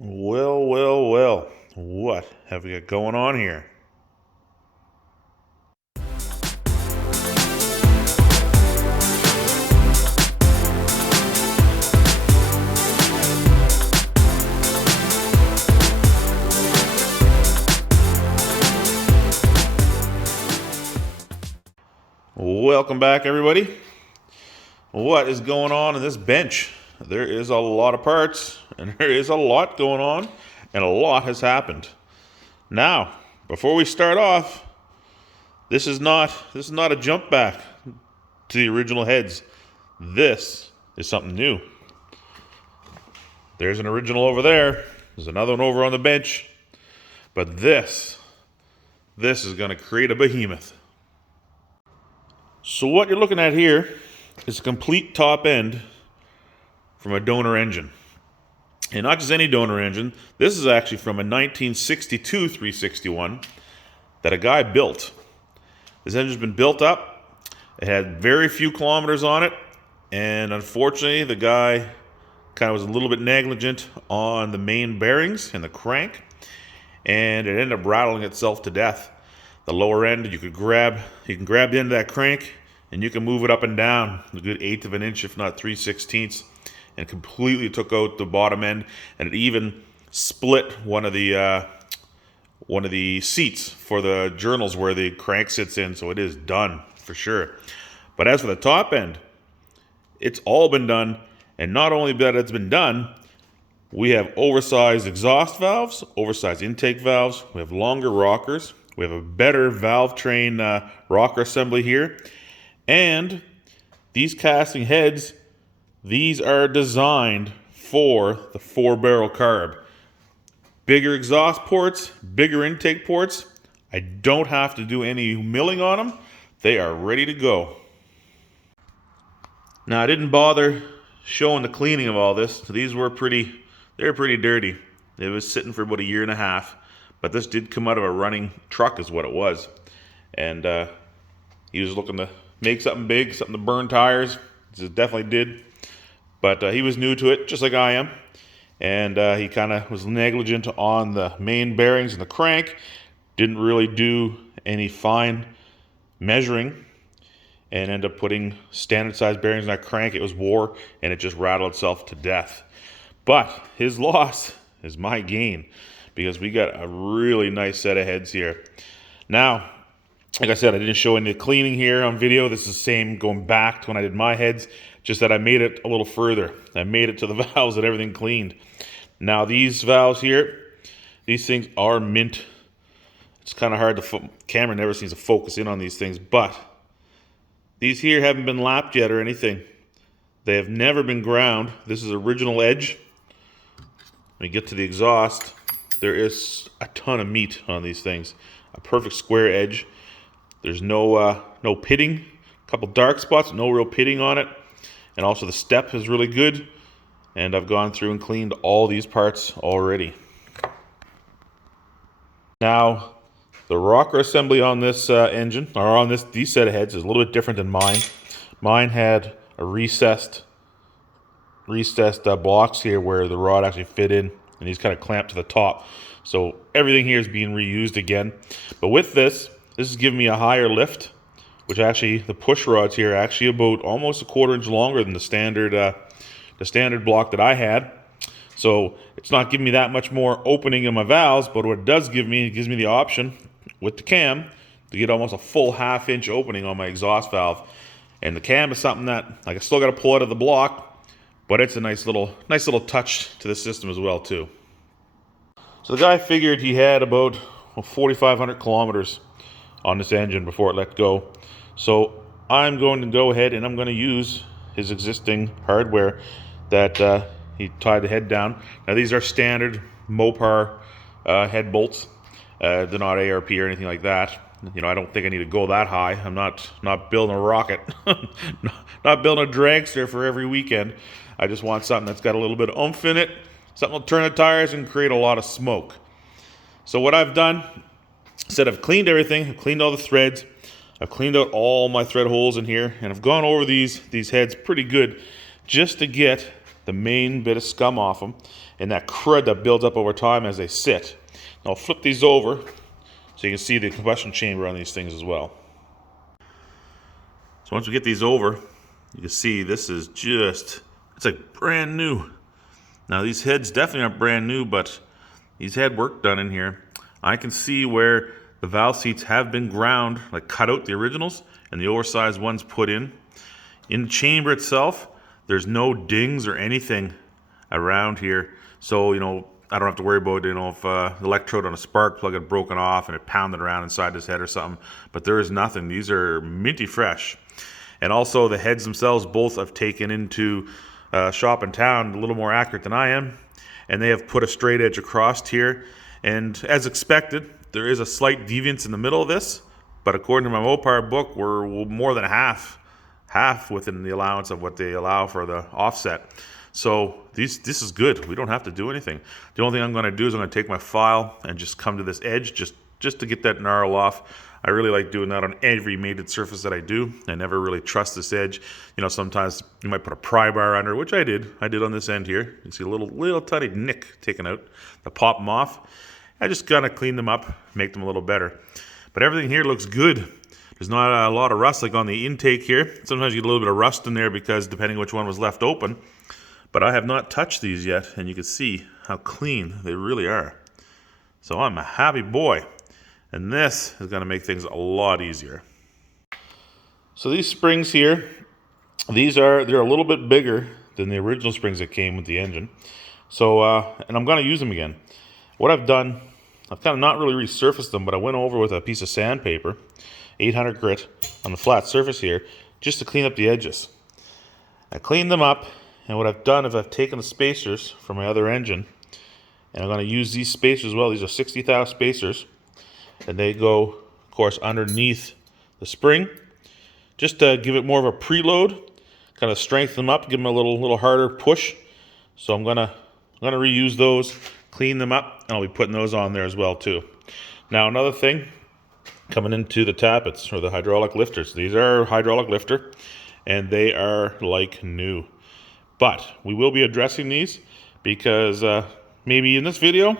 Well, well, well. What have we got going on here? Welcome back, everybody. What is going on in this bench? There is a lot of parts, and there is a lot going on, and a lot has happened. Now, before we start off, this is not a jump back to the original heads. This is something new. There's an original over there. There's another one over on the bench. But this is going to create a behemoth. So what you're looking at here is a complete top end from a donor engine. And not just any donor engine. This is actually from a 1962 361 that a guy built. This engine's been built up. It had very few kilometers on it. And unfortunately, the guy kind of was a little bit negligent on the main bearings and the crank. And it ended up rattling itself to death. The lower end, you can grab the end of that crank and you can move it up and down a good 1/8 of an inch, if not 3/16, and completely took out the bottom end, and it even split one of the seats for the journals where the crank sits in. So it is done for sure. But as for the top end, it's all been done, and not only that it's been done, we have oversized exhaust valves, oversized intake valves. We have longer rockers. We have a better valve train rocker assembly here. And these casting heads, these are designed for the 4-barrel carb. Bigger exhaust ports, bigger intake ports. I don't have to do any milling on them. They are ready to go. Now, I didn't bother showing the cleaning of all this. These were pretty dirty. It was sitting for about 1.5 years. But this did come out of a running truck is what it was. And he was looking to make something big, something to burn tires. It definitely did. But he was new to it, just like I am. And he kind of was negligent on the main bearings and the crank. Didn't really do any fine measuring. And ended up putting standard size bearings in that crank. It was wore, and it just rattled itself to death. But his loss is my gain, because we got a really nice set of heads here. Now, like I said, I didn't show any cleaning here on video. This is the same going back to when I did my heads, just that I made it a little further. I made it to the valves and everything cleaned. Now these valves here, these things are mint. It's kind of hard to, camera never seems to focus in on these things, but these here haven't been lapped yet or anything. They have never been ground. This is original edge. When you get to the exhaust, there is a ton of meat on these things. A perfect square edge. There's no pitting. A couple dark spots, no real pitting on it. And also the step is really good. And I've gone through and cleaned all these parts already. Now, the rocker assembly on this engine, or on these set of heads, is a little bit different than mine. Mine had a recessed blocks here where the rod actually fit in, and these kind of clamped to the top. So everything here is being reused again. But with this is giving me a higher lift, which actually the push rods here are actually about almost 1/4 inch longer than the standard block that I had. So it's not giving me that much more opening in my valves, but what it does give me, it gives me the option with the cam to get almost a full 1/2 inch opening on my exhaust valve. And the cam is something that, like, I still got to pull out of the block, but it's a nice little touch to the system as well too. So the guy figured he had about 4,500 kilometers on this engine before it let go. So I'm going to go ahead and I'm going to use his existing hardware that he tied the head down. Now these are standard Mopar head bolts. They're not ARP or anything like that. You know, I don't think I need to go that high. I'm not building a rocket, not building a dragster for every weekend. I just want something that's got a little bit of oomph in it, something will turn the tires and create a lot of smoke. So what I've done, instead I've cleaned everything, I've cleaned all the threads, I've cleaned out all my thread holes in here, and I've gone over these heads pretty good just to get the main bit of scum off them and that crud that builds up over time as they sit. Now I'll flip these over so you can see the combustion chamber on these things as well. So once we get these over, you can see this is just, it's like brand new. Now these heads definitely aren't brand new, but these had work done in here. I can see where the valve seats have been ground, like cut out the originals, and the oversized ones put in. In the chamber itself, there's no dings or anything around here. So, I don't have to worry about, if the electrode on a spark plug had broken off and it pounded around inside his head or something. But there is nothing. These are minty fresh. And also the heads themselves both have taken into a shop in town, a little more accurate than I am. And they have put a straight edge across here. And as expected, there is a slight deviance in the middle of this. But according to my Mopar book, we're more than half within the allowance of what they allow for the offset. So this is good. We don't have to do anything. The only thing I'm going to do is I'm going to take my file and just come to this edge just to get that gnarl off. I really like doing that on every mated surface that I do. I never really trust this edge. Sometimes you might put a pry bar under, which I did. I did on this end here. You can see a little tiny nick taken out to pop them off. I just gotta clean them up, make them a little better. But everything here looks good. There's not a lot of rust like on the intake here. Sometimes you get a little bit of rust in there because depending which one was left open. But I have not touched these yet, and you can see how clean they really are. So I'm a happy boy. And this is going to make things a lot easier. So these springs here, they're a little bit bigger than the original springs that came with the engine. So, and I'm going to use them again. What I've done, I've kind of not really resurfaced them, but I went over with a piece of sandpaper, 800 grit, on the flat surface here, just to clean up the edges. I cleaned them up, and what I've done is I've taken the spacers from my other engine, and I'm going to use these spacers as well. These are 60 thou spacers, and they go, of course, underneath the spring, just to give it more of a preload, kind of strengthen them up, give them a little harder push. So I'm gonna reuse those, clean them up, and I'll be putting those on there as well too. Now another thing, coming into the tappets or the hydraulic lifters. These are hydraulic lifter, and they are like new. But we will be addressing these because maybe in this video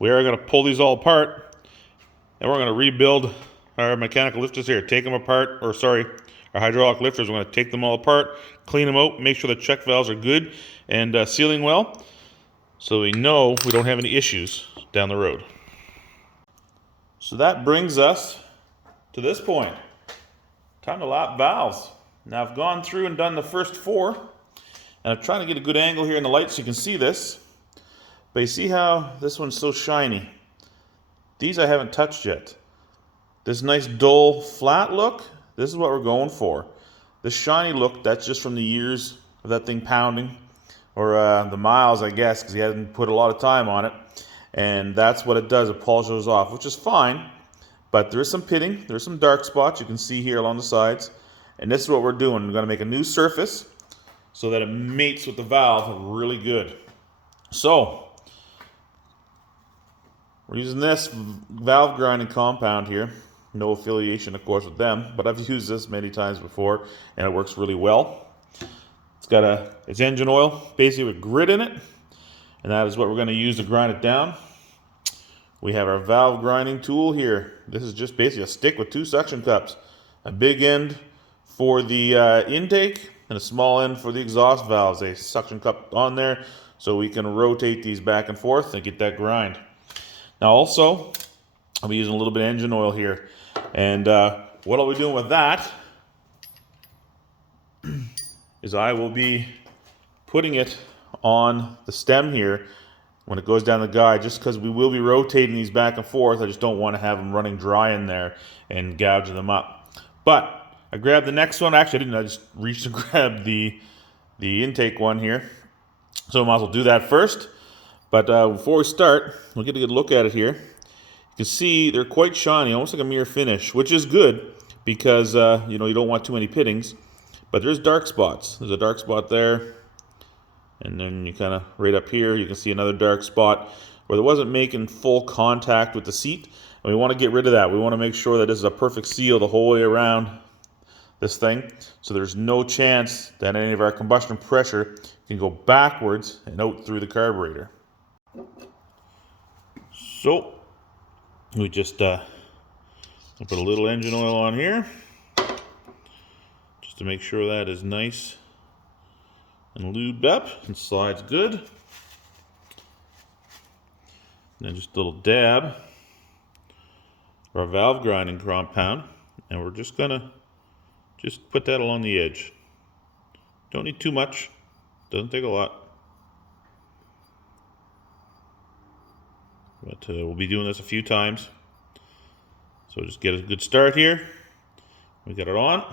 we are going to pull these all apart, and we're going to rebuild our mechanical lifters here. Take them apart, our hydraulic lifters. We're going to take them all apart, clean them out, make sure the check valves are good and sealing well, so we know we don't have any issues down the road. So that brings us to this point. Time to lap valves. Now I've gone through and done the first 4, and I'm trying to get a good angle here in the light so you can see this. But you see how this one's so shiny? These I haven't touched yet. This nice dull flat look, this is what we're going for. This shiny look, that's just from the years of that thing pounding, or the miles, I guess, because he hadn't put a lot of time on it. And that's what it does, it polishes off, which is fine. But there is some pitting, there's some dark spots you can see here along the sides. And this is what we're doing. We're going to make a new surface so that it mates with the valve really good. So, we're using this valve grinding compound here. No affiliation, of course, with them, but I've used this many times before, and it works really well. It's got it's engine oil, basically with grit in it, and that is what we're going to use to grind it down. We have our valve grinding tool here. This is just basically a stick with 2 suction cups. A big end for the intake and a small end for the exhaust valves. A suction cup on there so we can rotate these back and forth and get that grind. Now also, I'll be using a little bit of engine oil here. And what I'll be doing with that is I will be putting it on the stem here when it goes down the guide, just because we will be rotating these back and forth. I just don't want to have them running dry in there and gouging them up. But I grabbed the next one. Actually, I didn't. I just reached and grabbed the intake one here. So I might as well do that first. But before we start, we'll get a good look at it here. You can see they're quite shiny, almost like a mirror finish, which is good because you don't want too many pittings. But there's dark spots. There's a dark spot there, and then you kind of right up here, you can see another dark spot where it wasn't making full contact with the seat. And we want to get rid of that. We want to make sure that this is a perfect seal the whole way around this thing, so there's no chance that any of our combustion pressure can go backwards and out through the carburetor. So we just put a little engine oil on here just to make sure that is nice and lubed up and slides good. And then just a little dab of our valve grinding compound, and we're just gonna put that along the edge. Don't need too much, doesn't take a lot. But we'll be doing this a few times. So just get a good start here. We got it on.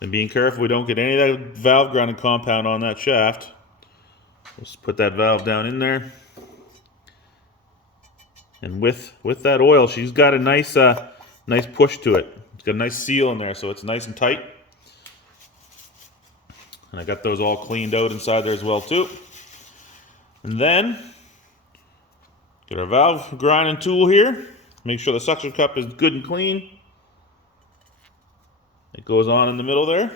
And being careful we don't get any of that valve grinding compound on that shaft. Let's put that valve down in there. And with that oil, she's got a nice nice push to it. It's got a nice seal in there, so it's nice and tight. And I got those all cleaned out inside there as well too. And then get our valve grinding tool here. Make sure the suction cup is good and clean. It goes on in the middle there.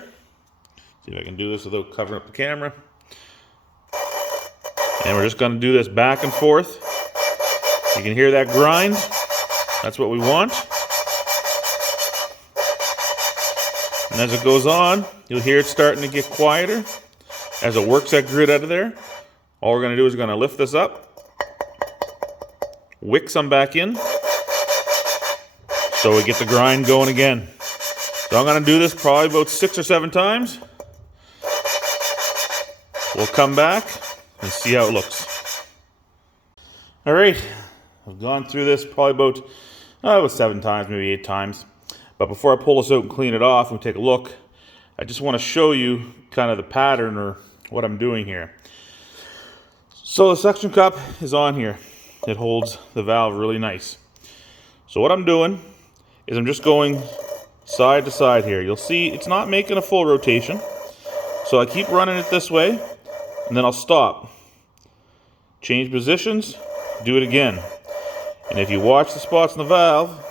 See if I can do this without covering up the camera. And we're just going to do this back and forth. You can hear that grind. That's what we want. And as it goes on, you'll hear it starting to get quieter as it works that grit out of there. All we're going to do is we're going to lift this up, wick some back in, so we get the grind going again. So I'm going to do this probably about 6 or 7 times. We'll come back and see how it looks. All right, I've gone through this probably about 7 times, maybe 8 times. But before I pull this out and clean it off and take a look, I just want to show you kind of the pattern or what I'm doing here. So the suction cup is on here. It holds the valve really nice. So what I'm doing is I'm just going side to side here. You'll see it's not making a full rotation. So I keep running it this way, and then I'll stop. Change positions, do it again. And if you watch the spots on the valve,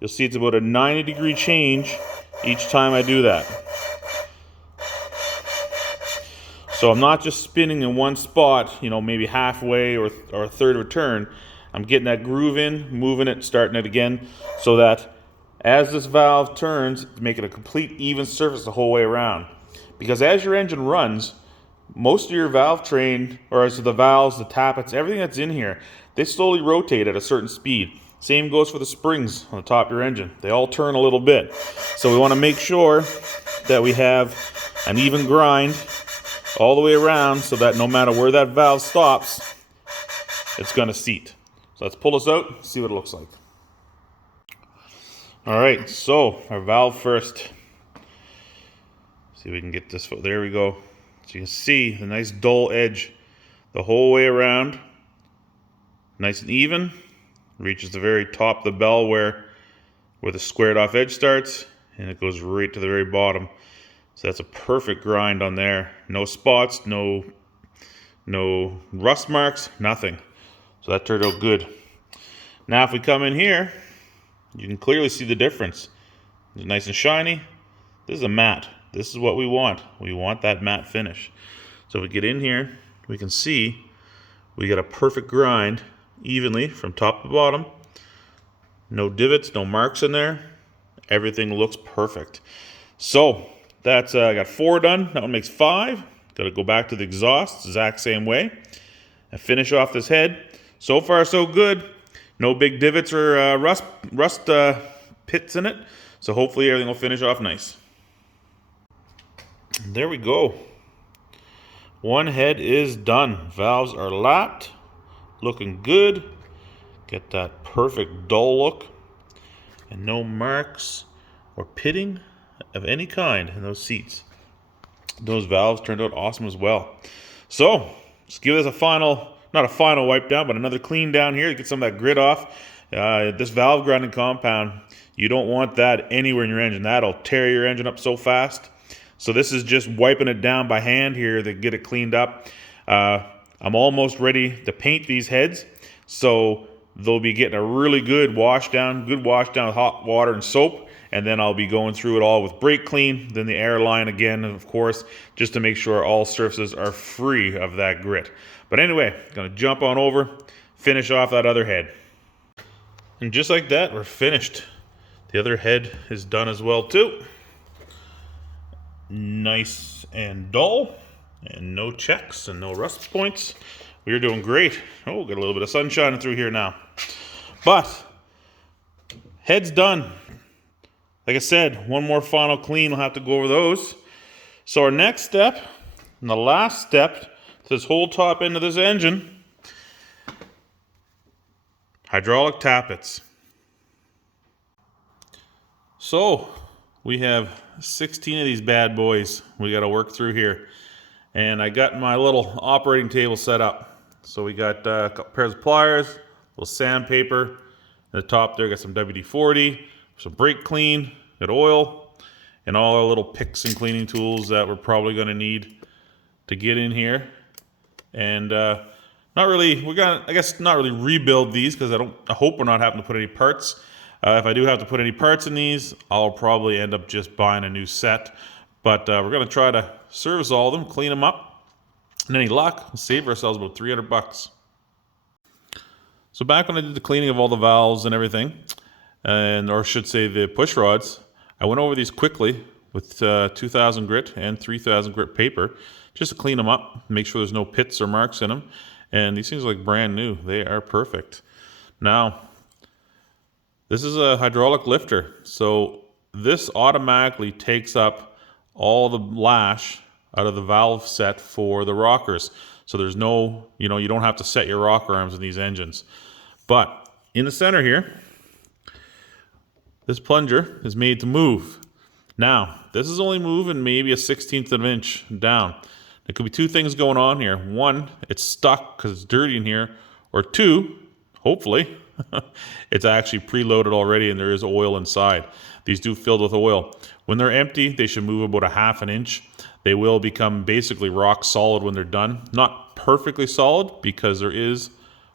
you'll see it's about a 90-degree change each time I do that. So I'm not just spinning in one spot, you know, maybe halfway or a third of a turn. I'm getting that groove in, moving it, starting it again, so that as this valve turns, make it a complete even surface the whole way around. Because as your engine runs, most of your valve train, or as the valves, the tappets, everything that's in here, they slowly rotate at a certain speed. Same goes for the springs on the top of your engine. They all turn a little bit. So we want to make sure that we have an even grind all the way around so that no matter where that valve stops, it's going to seat. So let's pull this out and see what it looks like. All right, so our valve first. See if we can get this, there we go. So you can see the nice dull edge the whole way around. Nice and even. Reaches the very top of the bell where the squared off edge starts, and it goes right to the very bottom. So that's a perfect grind on there. No spots, no rust marks, nothing. So that turned out good. Now if we come in here, you can clearly see the difference. It's nice and shiny. This is a matte. This is what we want. We want that matte finish. So if we get in here, we can see we get a perfect grind evenly from top to bottom. No divots, no marks in there. Everything looks perfect. So that's I got 4 done. That one makes 5. Got to go back to the exhaust, exact same way, and finish off this head. So far, so good. No big divots or rust pits in it. So hopefully everything will finish off nice. And there we go. One head is done. Valves are lapped. Looking good. Get that perfect dull look. And no marks or pitting of any kind in those seats. Those valves turned out awesome as well. So, just give this a final, not a final wipe down, but another clean down here to get some of that grit off. This valve grinding compound, you don't want that anywhere in your engine. That'll tear your engine up so fast. So this is just wiping it down by hand here to get it cleaned up. I'm almost ready to paint these heads. So they'll be getting a really good wash down with hot water and soap. and then I'll be going through it all with brake clean, then the air line again, of course, just to make sure all surfaces are free of that grit. But anyway, gonna jump on over, finish off that other head. And just like that, we're finished. The other head is done as well too. Nice and dull, and no checks and no rust points. We're doing great. Oh, got a little bit of sun shining through here now. But head's done. Like I said, one more final clean. We'll have to go over those. So our next step, and the last step to this whole top end of this engine, hydraulic tappets. So we have 16 of these bad boys we got to work through here. And I got my little operating table set up. So we got a couple pairs of pliers, a little sandpaper. At the top there, got some WD-40, some brake clean, got oil, and all our little picks and cleaning tools that we're probably going to need to get in here. And not really, we're gonna, I guess, not really rebuild these because I hope we're not having to put any parts. If I do have to put any parts in these, I'll probably end up just buying a new set. But we're going to try to service all of them, clean them up. And any luck, we'll save ourselves about 300 bucks. So back when I did the cleaning of all the valves and everything, or I should say the push rods, I went over these quickly with 2000 grit and 3000 grit paper just to clean them up, make sure there's no pits or marks in them. And these things are like brand new. They are perfect. Now, this is a hydraulic lifter. So this automatically takes up all the lash out of the valve set for the rockers. So there's no, you don't have to set your rocker arms in these engines. But in the center here, this plunger is made to move. Now, this is only moving maybe a 1/16 of an inch down. There could be two things going on here. One, it's stuck because it's dirty in here. Or two, hopefully, it's actually preloaded already and there is oil inside. These do filled with oil. When they're empty, they should move about a 1/2 inch. They will become basically rock solid when they're done. Not perfectly solid because there is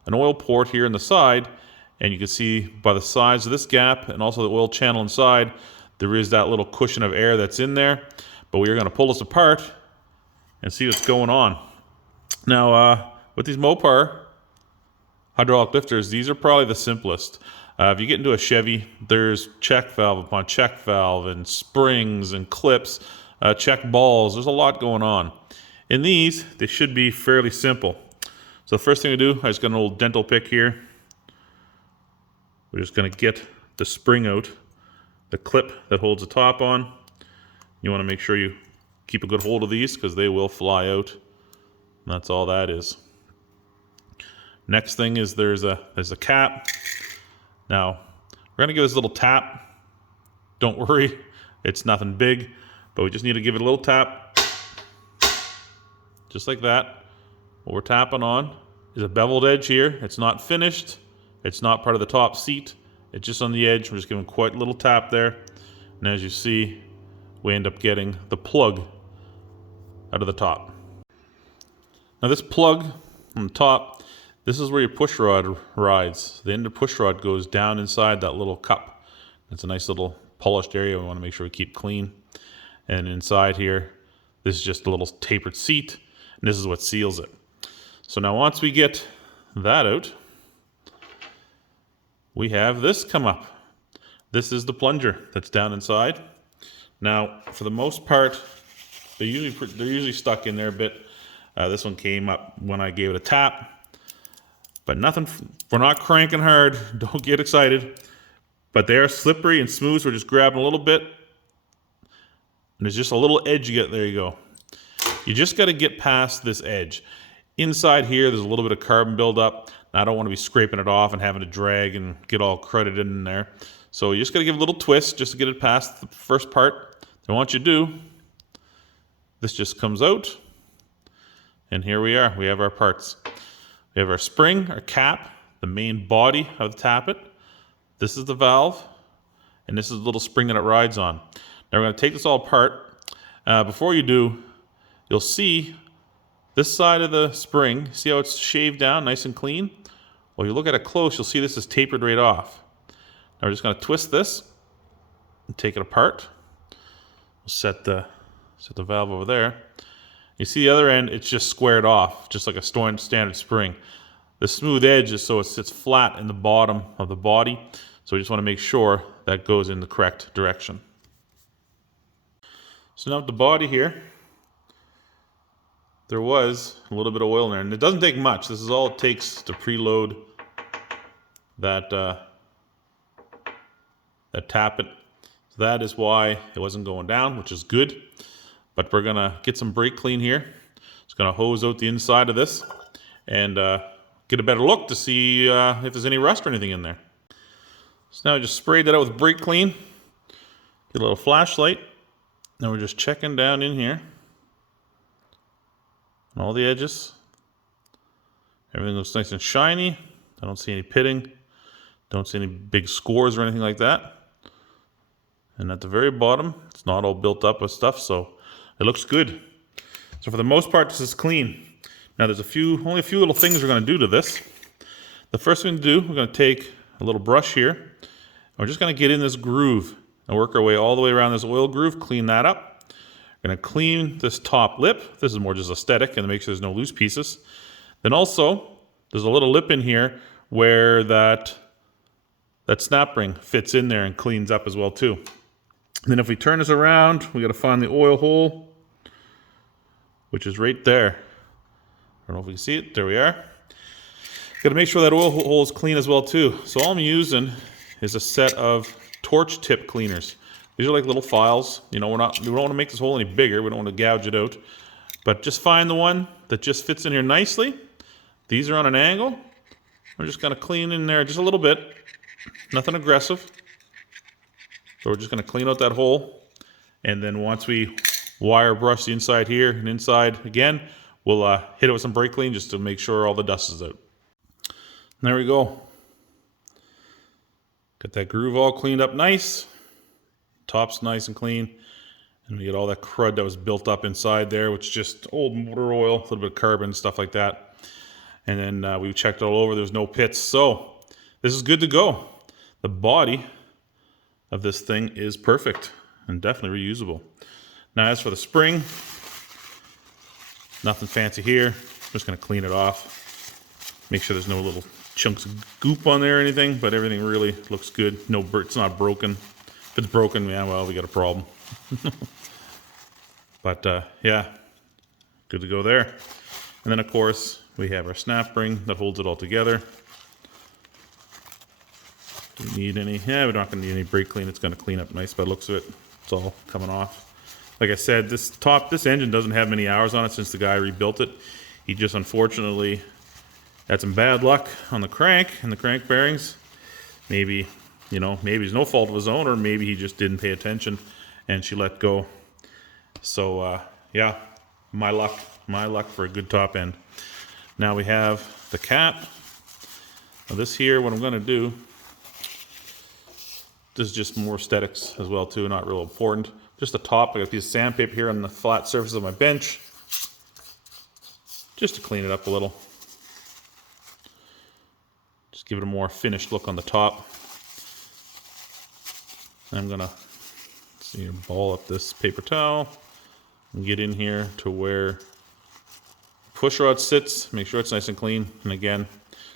an oil port here in the side, and you can see by the size of this gap and also the oil channel inside, there is that little cushion of air that's in there. But we are going to pull this apart and see what's going on. Now, with these Mopar hydraulic lifters, these are probably the simplest. If you get into a Chevy, there's check valve upon check valve and springs and clips, check balls. There's a lot going on. In these, they should be fairly simple. So the first thing we do, I just got an old dental pick here. We're just going to get the spring out, the clip that holds the top on. You want to make sure you keep a good hold of these because they will fly out. And that's all that is. Next thing is there's a cap. Now, we're going to give this a little tap. Don't worry, it's nothing big, but we just need to give it a little tap. Just like that. What we're tapping on is a beveled edge here. It's not finished. It's not part of the top seat. It's just on the edge. We're just giving quite a little tap there. And as you see, we end up getting the plug out of the top. Now this plug on the top, this is where your push rod rides. The end of the push rod goes down inside that little cup. It's a nice little polished area we want to make sure we keep clean. And inside here, this is just a little tapered seat, and this is what seals it. So now once we get that out, we have this come up. This is the plunger that's down inside. Now, for the most part, they're usually stuck in there a bit. This one came up when I gave it a tap. But nothing, we're not cranking hard. Don't get excited. But they are slippery and smooth, so we're just grabbing a little bit. And there's just a little edge you get, there you go. You just got to get past this edge. Inside here, there's a little bit of carbon buildup. I don't want to be scraping it off and having to drag and get all crudted in there. So you just got to give it a little twist just to get it past the first part. And once you do, this just comes out. And here we are. We have our parts. We have our spring, our cap, the main body of the tappet. This is the valve. And this is the little spring that it rides on. Now we're going to take this all apart. Before you do, you'll see this side of the spring. See how it's shaved down nice and clean? Well, you look at it close, you'll see this is tapered right off. Now we're just going to twist this. and take it apart. We'll set the valve over there. You see the other end, it's just squared off, just like a standard spring. The smooth edge is so it sits flat in the bottom of the body. So we just want to make sure that goes in the correct direction. So now with the body here, there was a little bit of oil in there, and it doesn't take much. This is all it takes to preload that tappet. So that is why it wasn't going down, which is good. But we're gonna get some brake clean here. It's gonna hose out the inside of this and get a better look to see if there's any rust or anything in there. So now I just sprayed that out with brake clean. Get a little flashlight. Now we're just checking down in here on all the edges. Everything looks nice and shiny. I don't see any pitting. Don't see any big scores or anything like that. And at the very bottom, it's not all built up with stuff, so it looks good. So for the most part, this is clean. Now there's only a few little things we're going to do to this. The first thing to do, we're going to take a little brush here, and we're just going to get in this groove and work our way all the way around this oil groove, clean that up. We're going to clean this top lip. This is more just aesthetic and to make sure there's no loose pieces. Then also, there's a little lip in here where that snap ring fits in there and cleans up as well too. And then if we turn this around, we got to find the oil hole, which is right there. I don't know if we can see it. There we are. Got to make sure that oil hole is clean as well too. So all I'm using is a set of torch tip cleaners. These are like little files. You know, we don't want to make this hole any bigger. We don't want to gouge it out. But just find the one that just fits in here nicely. These are on an angle. We're just going to clean in there just a little bit. Nothing aggressive. So we're just going to clean out that hole. And then once we wire brush the inside here and inside again, we'll hit it with some brake clean just to make sure all the dust is out. And there we go. Got that groove all cleaned up nice. Top's nice and clean. And we get all that crud that was built up inside there, which is just old motor oil, a little bit of carbon, stuff like that. And then we checked it all over. There's no pits. So this is good to go. The body of this thing is perfect and definitely reusable. Now as for the spring, nothing fancy here. I'm just going to clean it off. Make sure there's no little chunks of goop on there or anything, but everything really looks good. No, it's not broken. If it's broken, yeah, well, we got a problem. But yeah, good to go there. And then of course, we have our snap ring that holds it all together. Do we need any? Yeah, we're not going to need any brake clean. It's going to clean up nice by the looks of it. It's all coming off. Like I said, this engine doesn't have many hours on it since the guy rebuilt it. He just unfortunately had some bad luck on the crank and the crank bearings. Maybe, maybe it's no fault of his own, or maybe he just didn't pay attention and she let go. So yeah, my luck for a good top end. Now we have the cap. Now this here, what I'm going to do, this is just more aesthetics as well too, not real important. Just the top, I got a piece of sandpaper here on the flat surface of my bench, just to clean it up a little. Just give it a more finished look on the top. I'm gonna ball up this paper towel and get in here to where push rod sits. Make sure it's nice and clean. And again,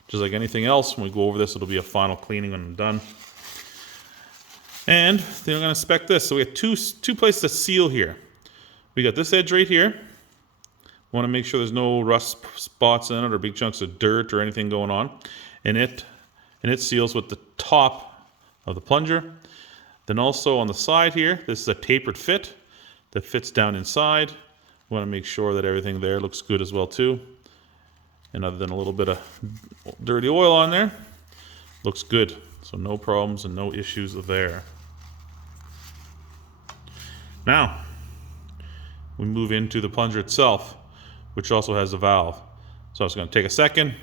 just like anything else, when we go over this, it'll be a final cleaning when I'm done. And then we're going to inspect this. So we have two places to seal here. We got this edge right here. We want to make sure there's no rust spots in it or big chunks of dirt or anything going on. And it seals with the top of the plunger. Then also on the side here, this is a tapered fit that fits down inside. We want to make sure that everything there looks good as well too. And other than a little bit of dirty oil on there, looks good. So no problems and no issues there. Now, we move into the plunger itself, which also has a valve. So I was going to take a second,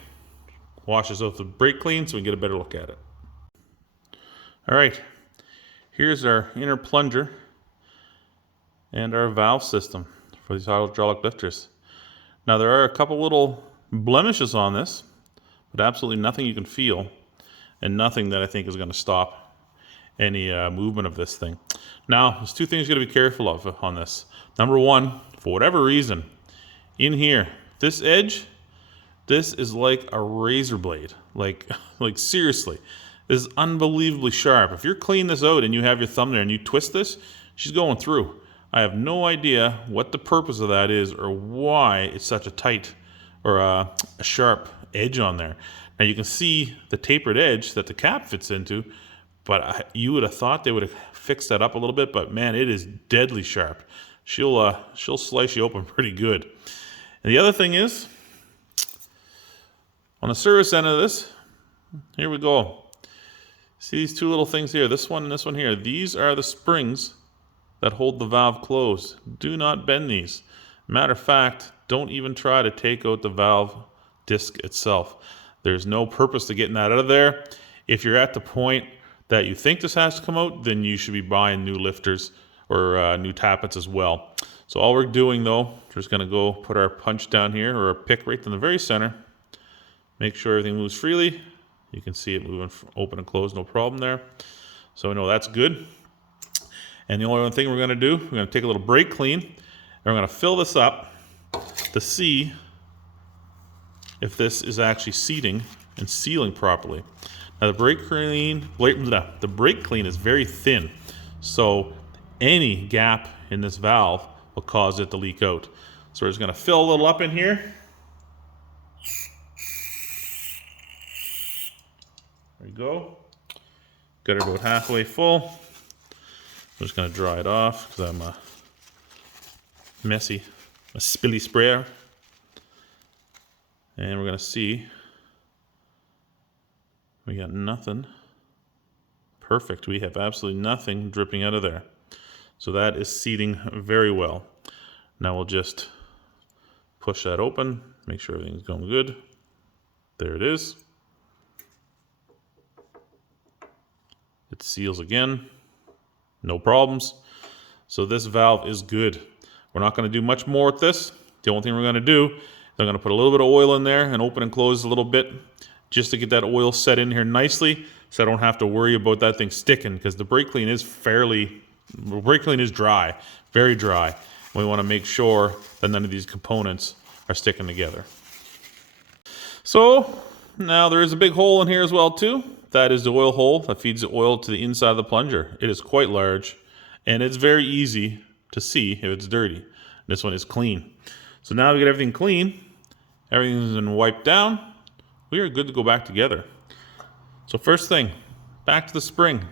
wash this off with brake clean so we can get a better look at it. All right, here's our inner plunger and our valve system for these hydraulic lifters. Now there are a couple little blemishes on this, but absolutely nothing you can feel, and nothing that I think is going to stop any movement of this thing. Now, there's two things you got to be careful of on this. Number one, for whatever reason, in here, this edge, this is like a razor blade. Like seriously, this is unbelievably sharp. If you're cleaning this out and you have your thumb there and you twist this, she's going through. I have no idea what the purpose of that is or why it's such a tight or a sharp edge on there. Now you can see the tapered edge that the cap fits into, but you would have thought they would have fixed that up a little bit, but man, it is deadly sharp. She'll slice you open pretty good. And the other thing is, on the service end of this, here we go. See these two little things here, this one and this one here. These are the springs that hold the valve closed. Do not bend these. Matter of fact, don't even try to take out the valve disc itself. There's no purpose to getting that out of there. If you're at the point that you think this has to come out, then you should be buying new lifters or new tappets as well. So all we're doing though, we're just gonna go put our punch down here, or a pick right in the very center. Make sure everything moves freely. You can see it moving open and close, no problem there. So we know that's good. And the only one thing we're gonna do, we're gonna take a little brake clean, and we're gonna fill this up to see if this is actually seating and sealing properly. Now the brake clean is very thin, so any gap in this valve will cause it to leak out. So we're just gonna fill a little up in here. There we go. Got it about halfway full. I'm just gonna dry it off because I'm a spilly sprayer. And we're gonna see, we got nothing. Perfect, we have absolutely nothing dripping out of there. So that is seating very well. Now we'll just push that open, make sure everything's going good. There it is. It seals again, no problems. So this valve is good. We're not gonna do much more with this. The only thing we're gonna do, I'm gonna put a little bit of oil in there and open and close a little bit just to get that oil set in here nicely so I don't have to worry about that thing sticking, because the brake clean is dry, very dry. We wanna make sure that none of these components are sticking together. So now there is a big hole in here as well too. That is the oil hole that feeds the oil to the inside of the plunger. It is quite large and it's very easy to see if it's dirty. This one is clean. So now we get everything clean, everything's been wiped down, we are good to go back together. So first thing, back to the spring.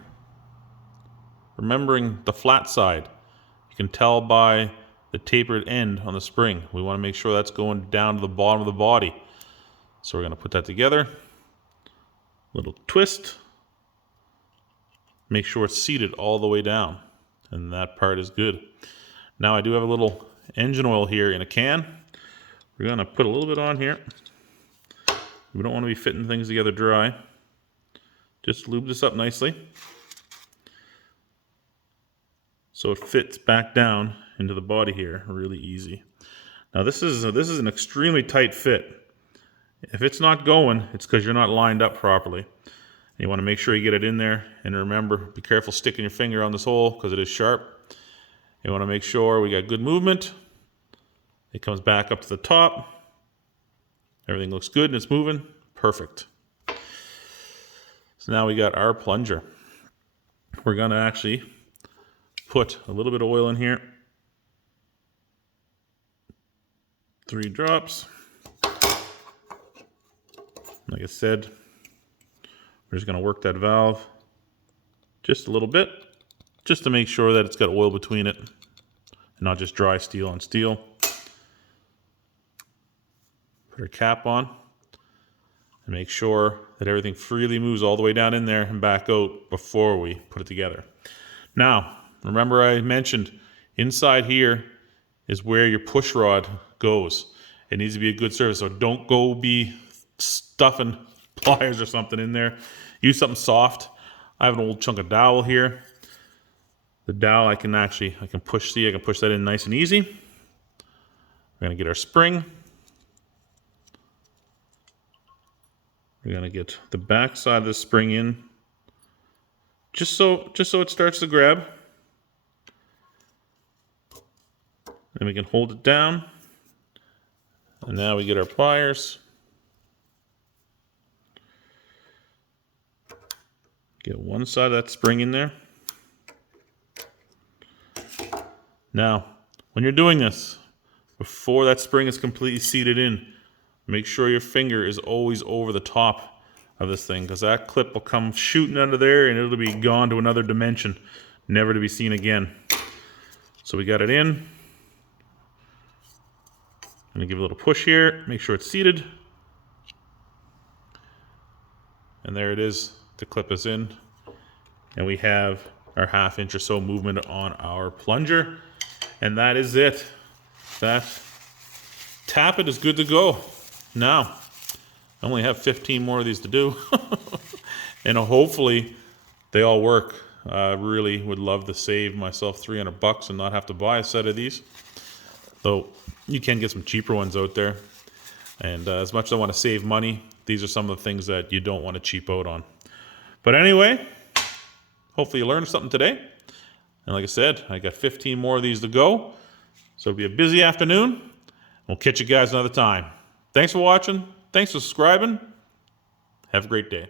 Remembering the flat side. You can tell by the tapered end on the spring. We want to make sure that's going down to the bottom of the body. So we're going to put that together. Little twist. Make sure it's seated all the way down. And that part is good. Now I do have a little engine oil here in a can. We're going to put a little bit on here. We don't want to be fitting things together dry. Just lube this up nicely so it fits back down into the body here really easy. Now this is an extremely tight fit. If it's not going, it's because you're not lined up properly. And you want to make sure you get it in there, and remember, be careful sticking your finger on this hole because it is sharp. You want to make sure we got good movement. It comes back up to the top. Everything looks good and it's moving. Perfect. So now we got our plunger. We're going to actually put a little bit of oil in here. 3 drops. Like I said, we're just going to work that valve just a little bit, just to make sure that it's got oil between it and not just dry steel on steel. Put our cap on and make sure that everything freely moves all the way down in there and back out before we put it together. Now, remember I mentioned inside here is where your push rod goes. It needs to be a good surface, so don't go be stuffing pliers or something in there. Use something soft. I have an old chunk of dowel here. The dowel I can push that in nice and easy. We're gonna get our spring. We're gonna get the back side of the spring in, just so it starts to grab. Then we can hold it down. And now we get our pliers. Get one side of that spring in there. Now, when you're doing this, before that spring is completely seated in, make sure your finger is always over the top of this thing, because that clip will come shooting under there and it'll be gone to another dimension, never to be seen again. So we got it in. I'm gonna give it a little push here, make sure it's seated. And there it is, the clip is in. And we have our 1/2 inch or so movement on our plunger. And that is it. That tappet is good to go. Now, I only have 15 more of these to do. And hopefully they all work. I really would love to save myself $300 and not have to buy a set of these. Though you can get some cheaper ones out there. And as much as I want to save money, these are some of the things that you don't want to cheap out on. But anyway, hopefully you learned something today. And like I said, I got 15 more of these to go. So it'll be a busy afternoon. We'll catch you guys another time. Thanks for watching. Thanks for subscribing. Have a great day.